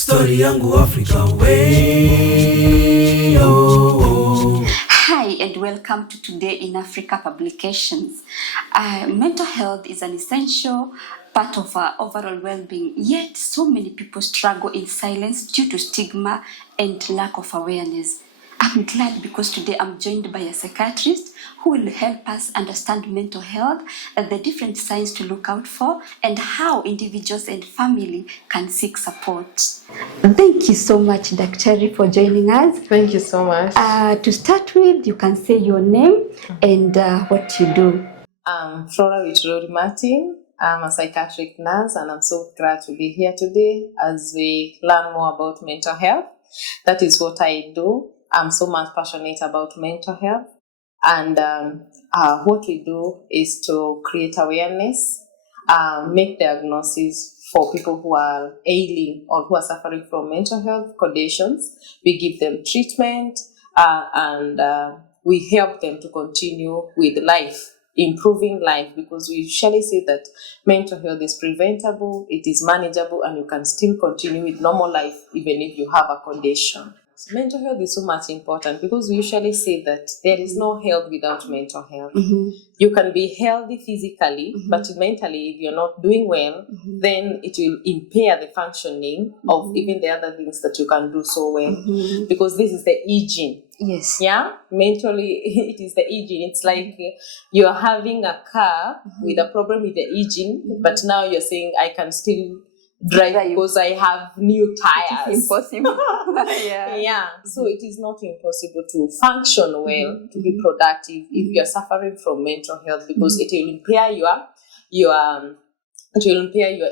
Story yangu Africa way. Hi and welcome to Today in Africa publications. Mental health is an essential part of our overall well-being, yet so many people struggle in silence due to stigma and lack of awareness. I'm glad because today I'm joined by a psychiatrist who will help us understand mental health, the different signs to look out for, and how individuals and family can seek support. Thank you so much, Dr. for joining us. Thank you so much. To start with, you can say your name and what you do. I'm Flora Martin. I'm a psychiatric nurse, and I'm so glad to be here today as we learn more about mental health. That is what I do. I'm so much passionate about mental health, and what we do is to create awareness, make diagnosis for people who are ailing or who are suffering from mental health conditions. We give them treatment, and we help them to continue with life, improving life, because we usually say that mental health is preventable, it is manageable, and you can still continue with normal life even if you have a condition. Mental health is so much important because we usually say that there is no health without mental health. Mm-hmm. You can be healthy physically, Mm-hmm. but mentally, if you're not doing well, Mm-hmm. then it will impair the functioning of even the other things that you can do so well. Mm-hmm. Because this is the aging. Yes. Yeah, mentally, it is the aging. It's like you're having a car with a problem with the aging, but now you're saying, I can still drive because I have new tires. It is impossible. Yeah. So it is not impossible to function well, to be productive if you're suffering from mental health, because it will impair your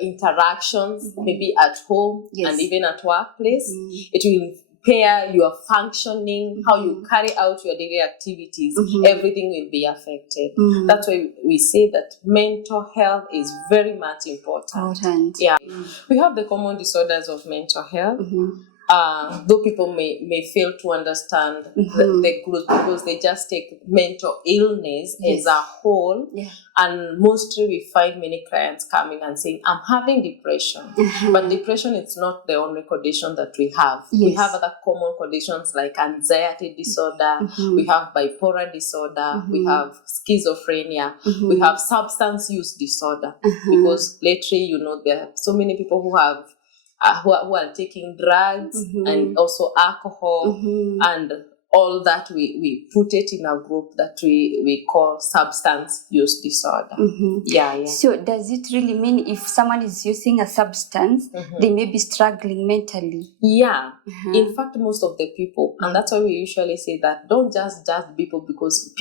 interactions, maybe at home and even at workplace. It will impair your functioning, how you carry out your daily activities. Everything will be affected. That's why we say that mental health is very much important. Yeah. We have the common disorders of mental health. Though people may fail to understand the group because they just take mental illness as a whole. And mostly we find many clients coming and saying, I'm having depression. But depression is not the only condition that we have. We have other common conditions like anxiety disorder, we have bipolar disorder, we have schizophrenia, we have substance use disorder. Because lately, there are so many people who have who are taking drugs and also alcohol and all that. We put it in a group that we call substance use disorder. So does it really mean if someone is using a substance, they may be struggling mentally? In fact, most of the people, and that's why we usually say that don't just judge people because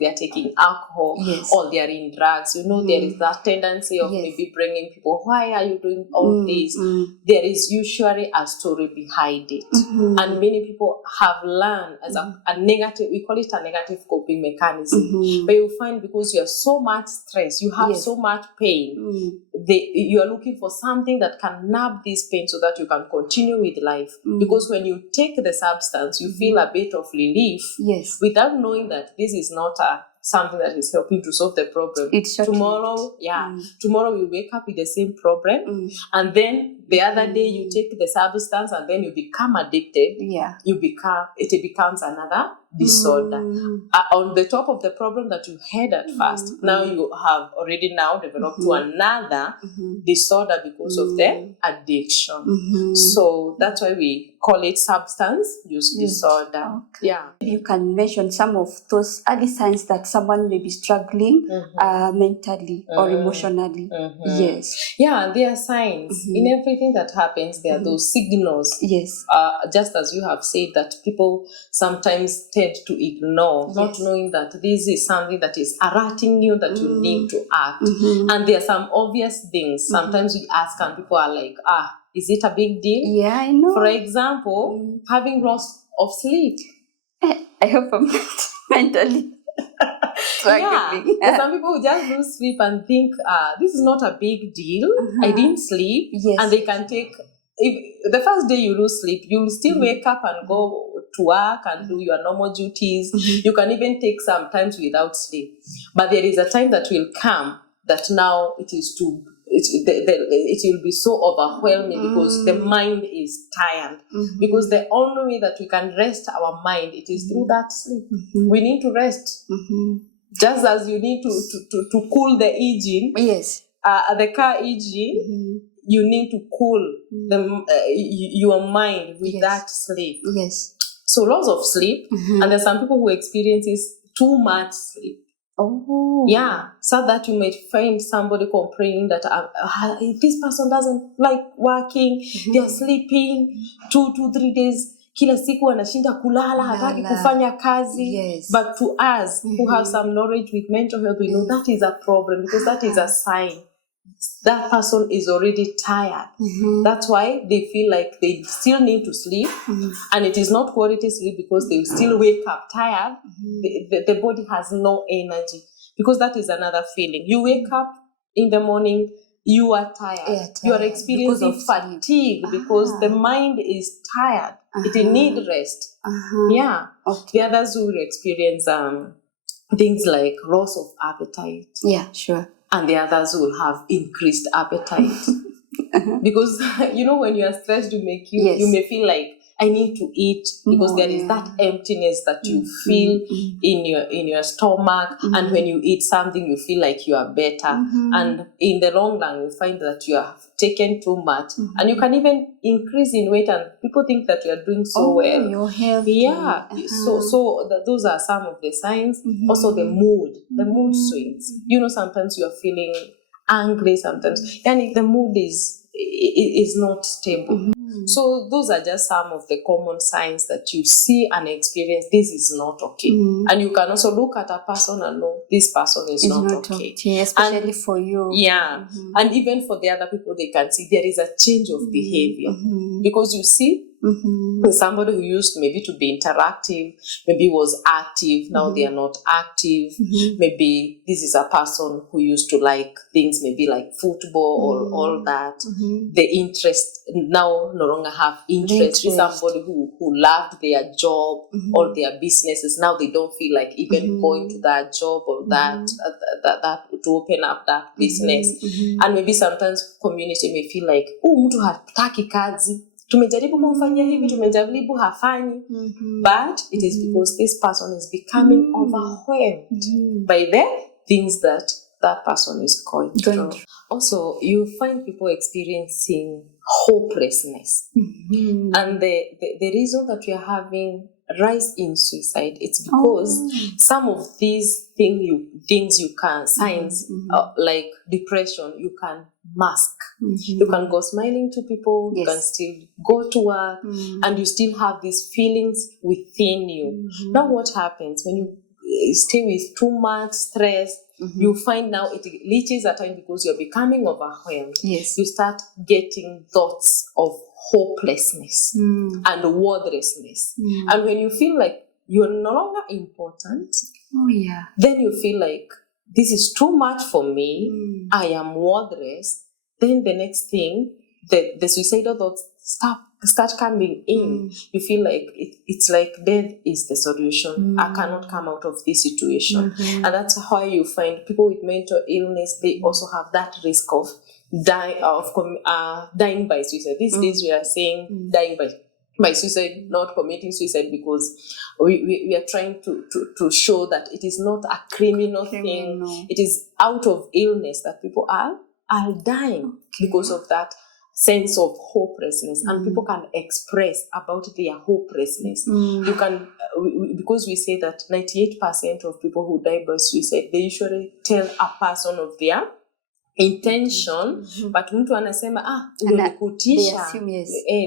they are taking alcohol or they are in drugs. There is that tendency of maybe bringing people, why are you doing all this? There is usually a story behind it. And many people have learned as a negative, we call it a negative coping mechanism. But you find because you have so much stress, you have so much pain, you are looking for something that can numb this pain so that you can continue with life. Because when you take the substance, you feel a bit of relief without knowing that this is not something that is helping to solve the problem. Tomorrow you wake up with the same problem, and then the other day you take the substance and then you become addicted. It becomes another disorder. On the top of the problem that you had at first, now you have already now developed to another disorder because of the addiction. So that's why we call it substance use disorder. You can mention some of those early signs that someone may be struggling mentally or emotionally. There are signs in everything that happens. There are those signals. Just as you have said, that people sometimes tend to ignore, not knowing that this is something that is alerting you that you need to act. And there are some obvious things. Sometimes we ask and people are like, is it a big deal? I know. For example, having loss of sleep. I hope I'm not mentally struggling. Some people will just lose sleep and think, this is not a big deal. I didn't sleep. And they can take, if the first day you lose sleep, you will still wake up and go to work and do your normal duties. You can even take some times without sleep. But there is a time that will come that now it is to it will be so overwhelming because the mind is tired. Because the only way that we can rest our mind, it is through that sleep. We need to rest. Just as you need to cool the engine, yes, the car engine, you need to cool your mind with that sleep. Yes. So lots of sleep, and there's some people who experiences too much sleep. Oh. Yeah, so that you might find somebody complaining that this person doesn't like working, they are sleeping 2 to 3 days. Kila siku anashinda kulala, hataki kufanya kazi. Yes. But to us who have some knowledge with mental health, we know that is a problem because that is a sign. That person is already tired. That's why they feel like they still need to sleep, and it is not quality sleep because they still wake up tired. The body has no energy, because that is another feeling. You wake up in the morning, you are tired. You are experiencing fatigue because the mind is tired. It needs rest. Yeah. Okay. The others will experience things like loss of appetite. Yeah, sure. And the others will have increased appetite. Because, when you are stressed, you may feel like, I need to eat, because there is that emptiness that you feel in your stomach. And when you eat something, you feel like you are better. And in the long run, you find that you have taken too much. And you can even increase in weight, and people think that you are doing so well. You're healthy. Yeah. So those are some of the signs. Also the mood swings. Sometimes you are feeling angry, sometimes. And the mood is not stable. So those are just some of the common signs that you see and experience. This is not okay. And you can also look at a person and know this person is not okay. Especially for you. Yeah. And even for the other people, they can see there is a change of behavior. Because you see, somebody who used maybe to be interactive, maybe was active, now they are not active. Maybe this is a person who used to like things maybe like football or all that. The interest now no longer have interest. Somebody who loved their job or their businesses, now they don't feel like even going to that job or that to open up that business. And maybe sometimes community may feel like, mtu hataki kazi, tumejaribu kumfanyia hivi, tumejaribu hafanyi. But it is because this person is becoming overwhelmed by the things that person is going through. Also, you find people experiencing hopelessness. And the reason that we are having rise in suicide, it's because some of these things you can, signs like depression, you can mask. You can go smiling to people, you can still go to work, and you still have these feelings within you. Now what happens when you stay with too much stress? You find now it reaches a time, because you're becoming overwhelmed. You start getting thoughts of hopelessness and worthlessness. And when you feel like you're no longer important, then you feel like this is too much for me, I am worthless. Then the next thing, the suicidal thoughts start coming in. You feel like it's like death is the solution. I cannot come out of this situation. And that's why you find people with mental illness, they also have that risk of dying by suicide. These days we are saying dying by suicide, not committing suicide, because we are trying to show that it is not a criminal thing. It is out of illness that people are dying because of that sense of hopelessness. And people can express about their hopelessness. You can, because we say that 98% of people who die by suicide, they usually tell a person of their intention, but mtu anasema nikutisha.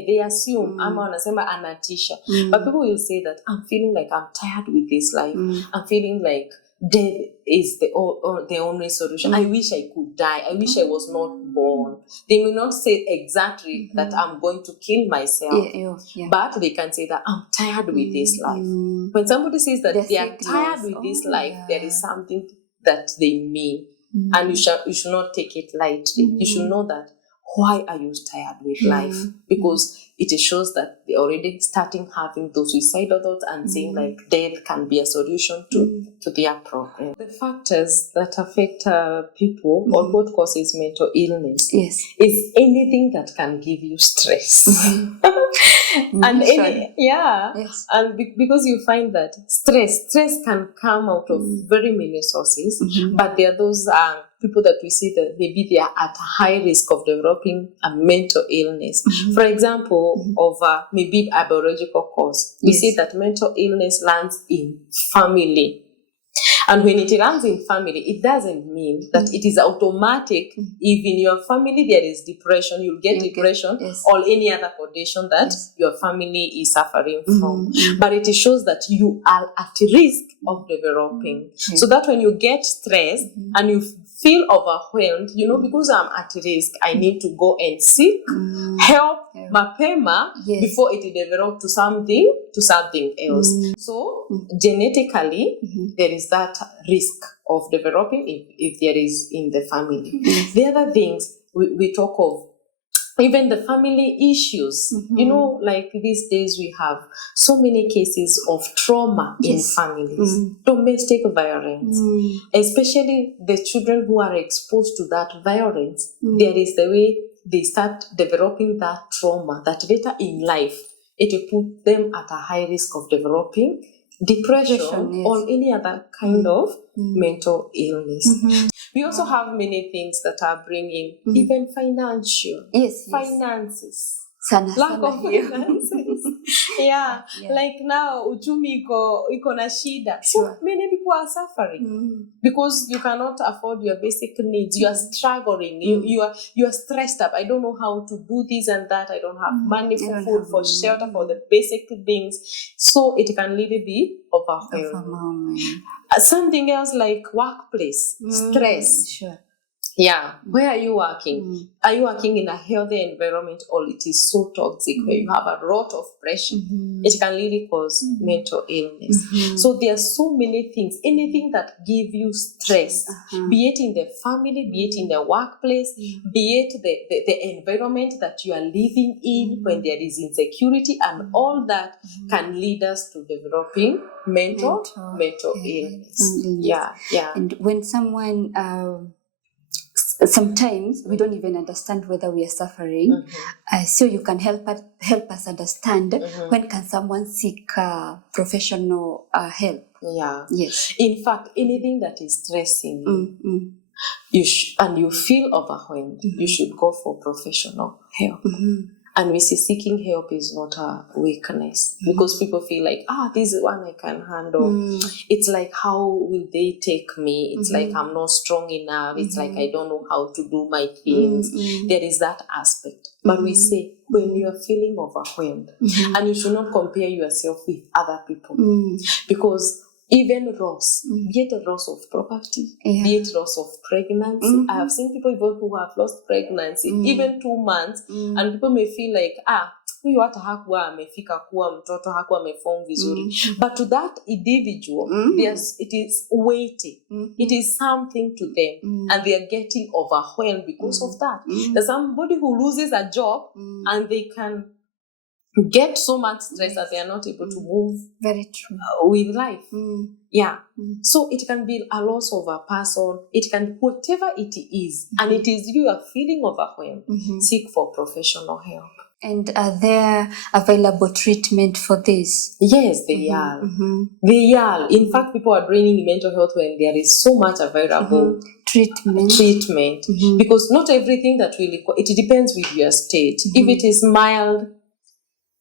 They assume ama wanasema anatisha. But people will say that I'm feeling like I'm tired with this life. I'm feeling like death is the only solution. I wish I could die. I wish I was not born. They may not say exactly that I'm going to kill myself, but they can say that I'm tired with this life. When somebody says that they are tired with this life, there is something that they mean. And you should not take it lightly. You should know that, why are you tired with life? Because it shows that they're already starting having those suicidal thoughts and saying like death can be a solution to their problem. The factors that affect people or what causes mental illness is anything that can give you stress. And because you find that stress can come out of very many sources, but there are those people that we see that maybe they are at high risk of developing a mental illness. For example, of maybe a biological cause. We see that mental illness lands in family. And when it lands in family, it doesn't mean that it is automatic. If in your family there is depression, you'll get depression or any other condition that your family is suffering from. But it shows that you are at risk of developing. So that when you get stressed and you feel overwhelmed, because I'm at risk, I need to go and seek help mapema before it develops to something else. So genetically, there is that risk of developing if there is in the family. The other things we talk of, even the family issues, like these days we have so many cases of trauma in families, domestic violence, especially the children who are exposed to that violence. There is the way they start developing that trauma that later in life, it will put them at a high risk of developing depression or any other kind of mental illness. We also have many things that are bringing even financial finances. Lack of finances. Like now uchumi iko na shida. So many people are suffering because you cannot afford your basic needs. You are struggling. You are stressed up. I don't know how to do this and that. I don't have money for food, for shelter, for the basic things. So it can really be overwhelming. Something else like workplace stress. Where are you working? Are you working in a healthy environment or it is so toxic where you have a lot of pressure? It can really cause mental illness. So there are so many things, anything that give you stress, be it in the family, be it in the workplace, be it the environment that you are living in when there is insecurity, and all that can lead us to developing mental illness. And when someone sometimes we don't even understand whether we are suffering. So you can help us understand when can someone seek professional help. In fact, anything that is stressing you, and you feel overwhelmed, you should go for professional help. And we see seeking help is not a weakness, because people feel like, this is one I can handle. It's like, how will they take me? It's like I'm not strong enough. It's like I don't know how to do my things. There is that aspect. But we say, when you are feeling overwhelmed, and you should not compare yourself with other people, because even loss, be it a loss of property, be it loss of pregnancy. I have seen people even who have lost pregnancy, even 2 months, and people may feel like, huyu hata hakuwa amefika kuwa mtoto, hakuwa ameform vizuri. But to that individual, it is weighty. It is something to them, and they are getting overwhelmed because of that. There's somebody who loses a job, and they can get so much stress that they are not able to move with life. So it can be a loss of a person. It can, whatever it is, and it is you are feeling overwhelmed, seek for professional help. And are there available treatment for this? Yes, they are. They are. In fact, people are draining mental health when there is so much available treatment. Because not everything that really, it depends with your state. If it is mild,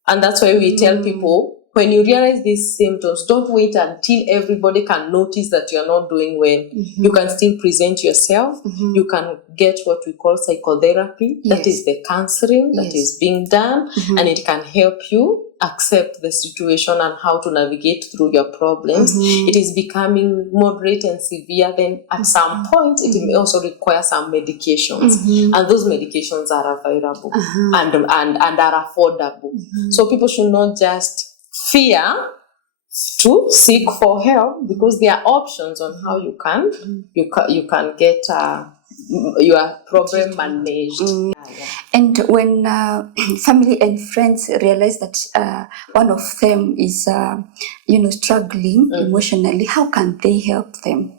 and that's why we tell people, when you realize these symptoms, don't wait until everybody can notice that you're not doing well. You can still present yourself. You can get what we call psychotherapy. That is the counseling that is being done, and it can help you accept the situation and how to navigate through your problems. It is becoming moderate and severe, then at some point it may also require some medications, and those medications are available and are affordable. So people should not just fear to seek for help, because there are options on how you can get your problem managed. And when family and friends realize that one of them is, struggling emotionally, how can they help them?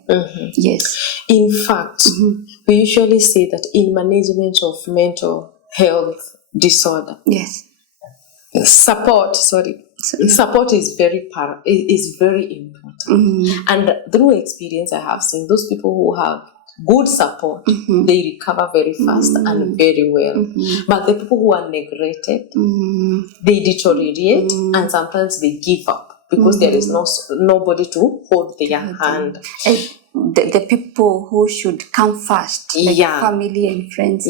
Yes. In fact, we usually say that in management of mental health disorder, yes, support is very important. And through experience, I have seen those people who have good support, they recover very fast and very well. But the people who are neglected, they deteriorate and sometimes they give up because there is nobody to hold their hand. The people who should come first, like family and friends.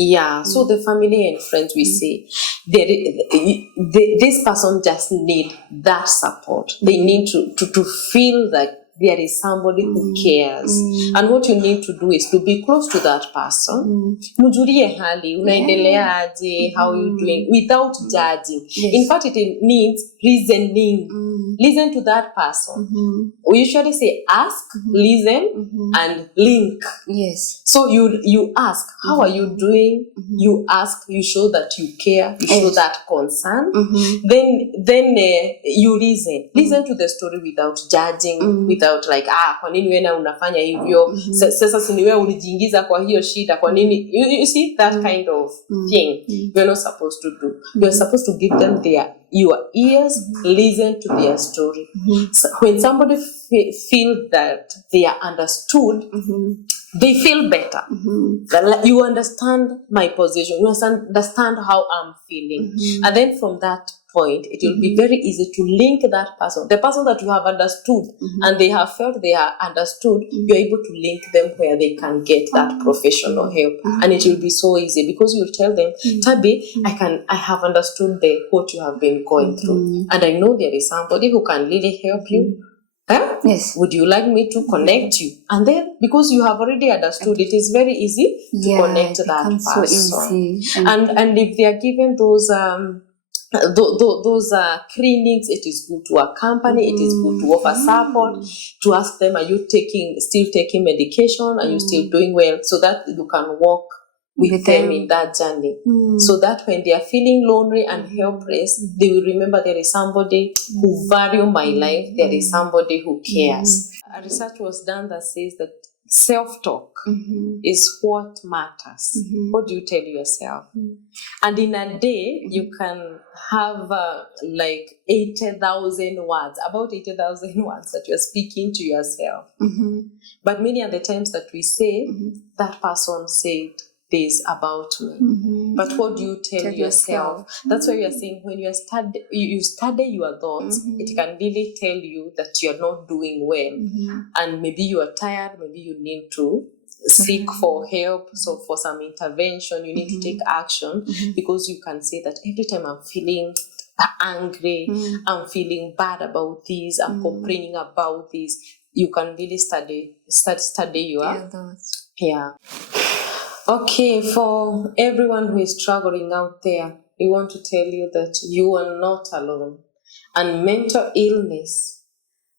So the family and friends, we say, this person just need that support. They need to feel that there is somebody who cares. And what you need to do is to be close to that person. Mujulie hali, unaendelea aje, how you doing, without judging. In fact, it needs reasoning. Listen to that person. We usually say ask, listen, and link. Yes. So you ask, how are you doing? You ask, you show that you care, you show that concern. Then you listen. Listen to the story without judging, without like, kwa nini wewe unafanya hivyo? Sasa si ni wewe ulijiingiza kwa hiyo shida, kwa nini? You see that kind of thing. You're not supposed to do. You're supposed to give them your ears, listen to their story. So when somebody feel that they are understood, they feel better. You understand my position. You understand how I'm feeling. And then from that point, it will be very easy to link that person. The person that you have understood and they have felt they are understood, you're able to link them where they can get that professional help. And it will be so easy because you'll tell them, Tabi, I have understood what you have been going through. And I know there is somebody who can really help you. Yes. Would you like me to connect you? And then, because you have already understood, it is very easy to connect that person. So easy. And if they are given those clinics, it is good to accompany. It is good to offer support. To ask them, are you still taking medication? Are you still doing well? So that you can walk with them in that journey. So that when they are feeling lonely and helpless, they will remember there is somebody who values my life. There is somebody who cares. A research was done that says that self-talk is what matters. What do you tell yourself? And in a day, you can have like 80,000 words, about 80,000 words that you're speaking to yourself. But many of the times that we say, that person said this about me. But what do you tell yourself? That's why we are saying when you study your thoughts, it can really tell you that you're not doing well. And maybe you are tired, maybe you need to seek for help. So for some intervention, you need to take action because you can say that every time I'm feeling angry, I'm feeling bad about this, I'm complaining about this, you can really study your thoughts. Okay, for everyone who is struggling out there, we want to tell you that you are not alone. And mental illness,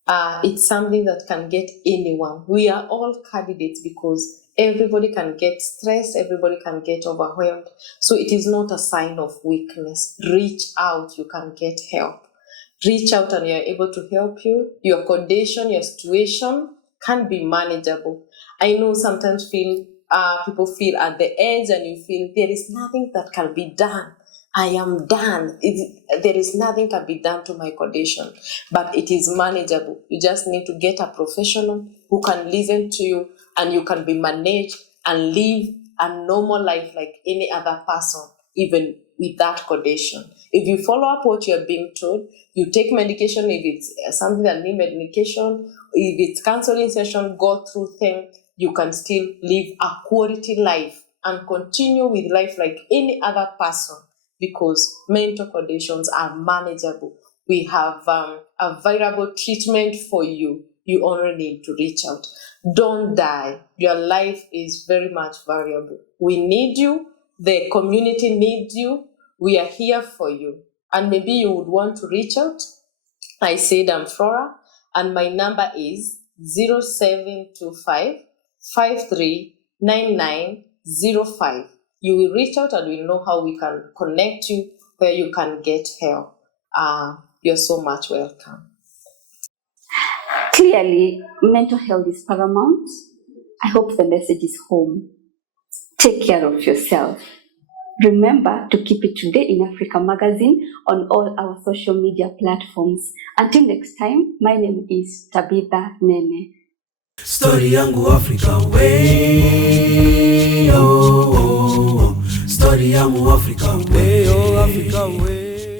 it's something that can get anyone. We are all candidates because everybody can get stressed, everybody can get overwhelmed. So it is not a sign of weakness. Reach out, you can get help. Reach out and you're able to help you. Your condition, your situation can be manageable. I know sometimes people feel at the edge and you feel there is nothing that can be done. I am done. There is nothing can be done to my condition, but it is manageable. You just need to get a professional who can listen to you and you can be managed and live a normal life like any other person, even with that condition. If you follow up what you're being told, you take medication, if it's something that needs medication, if it's counseling session, go through them, you can still live a quality life and continue with life like any other person because mental conditions are manageable. We have available treatment for you. You only need to reach out. Don't die. Your life is very much valuable. We need you. The community needs you. We are here for you. And maybe you would want to reach out. I said I'm Flora, and my number is 0725 539905. you will reach out and we'll know how we can connect you where you can get help. You're so much welcome. Clearly, mental health is paramount. I hope the message is home. Take care of yourself. Remember to keep it Today in Africa magazine on all our social media platforms. Until next time, my name is Tabitha Nene. Story yangu Africa way, oh, oh, oh. Story yangu Africa way, oh, Africa way.